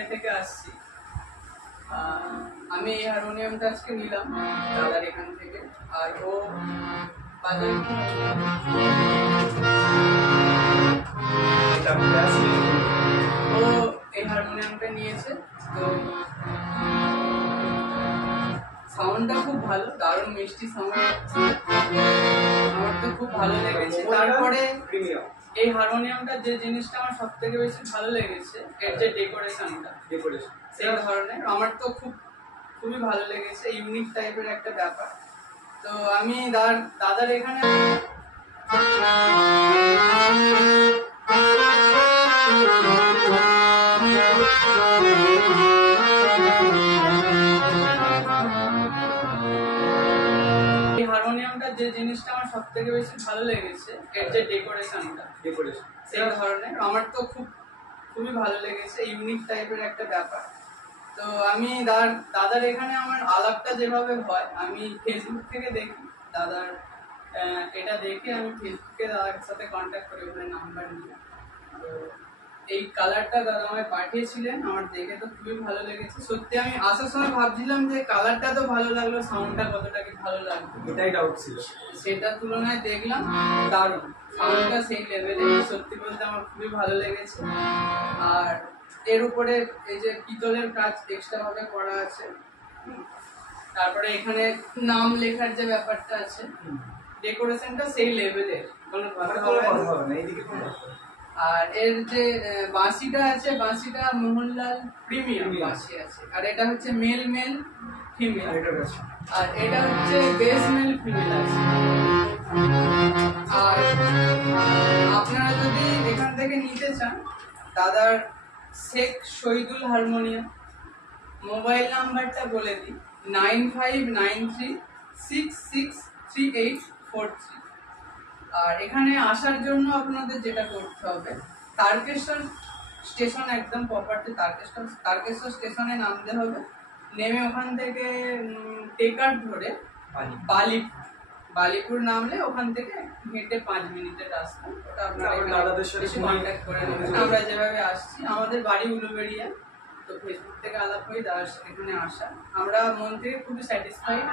পুরুলিয়া থেকে আসছি। আমি এই হারমোনিয়ামটা আজকে নিলাম দাদার এখান থেকে। আর ও বাজারে ও এই হারমোনিয়ামটা নিয়েছে। তো সাউন্ডটা খুব ভালো, দারুণ মিষ্টি সাউন্ড, আমার তো খুব ভালো লেগেছে। তারপরে এই হারমোনিয়ামটা যে জিনিসটা আমার সব থেকে বেশি ভালো লেগেছে, এর যে ডেকোরেশনটা, সেই ধরনের আমার তো খুবই ভালো লেগেছে, ইউনিক টাইপের একটা ব্যাপার। তো আমি দাদার এখানে হারমোনিয়ামটা যে জিনিসটা আমার সব থেকে বেশি ভালো লেগেছে, এর যে ডেকোরেশনটা, সেই ধরনের আমার তো খুবই ভালো লেগেছে, ইউনিক টাইপের একটা ব্যাপার। তো আমি দাদার এখানে আমার আলাপটা যেভাবে হয়, আমি ফেসবুক থেকে দেখি দাদার এটা দেখে আমি ফেসবুকে দাদার সাথে কন্ট্যাক্ট করি, ওখানে নাম্বার নিয়ে। তো এই কালারটা দাদা আমায় পাঠিয়েছিলেন, আমার দেখে তো খুবই ভালো লেগেছে। সত্যি আমি আসার সময় ভাবছিলাম যে কালারটা তো ভালো লাগলো, সাউন্ডটা কতটা কি ভালো লাগলো, এটাই ডাউট ছিল। সেটার তুলনায় দেখলাম দারুণ, সাউন্ডটা সেই লেভেলে। সত্যি বলতে আমার খুবই ভালো লেগেছে। আর এর উপরে এই যে পিতলের কাজ এক্সট্রা ভাবে করা আছে, তারপরে এখানে নাম লেখার যে ব্যাপারটা আছে, ডেকোরেশনটা সেই লেভেলের, কোনো কথা হবে না। আর এর যে বাঁশিটা আছে, বাঁশিটা মোহনলাল প্রিমিয়াম বাঁশি আছে। আর এটা হচ্ছে মেল ফিমেল, আর এটা হচ্ছে বেস মেল ফিমেল আছে। আর আপনারা যদি এখান থেকে নিতে চান, দাদার শেখ শহীদুল হারমোনিয়াম, মোবাইল নাম্বারটা বলে দিই 9593663843। আর এখানে আসার জন্য আপনাদের যেটা করতে হবে, তারকেশ্বর স্টেশন, একদম প্রপারটি তারকেশ্বর স্টেশনে নামতে হবে। নেমে ওখান থেকে টেকার ধরে বালিপুর নামলে ওখান থেকে হেঁটে 5 মিনিটের রাস্তা। ওটা আপনারা দাদাদের সাথে কন্ট্যাক্ট করে নেবেন। আমরা যেভাবে আসছি, আমাদের বাড়ি উলুবেড়িয়া, তো ফেসবুক থেকে আলাপ হয়ে দাদার এখানে আসা, আমরা মন থেকে খুবই স্যাটিসফাইড।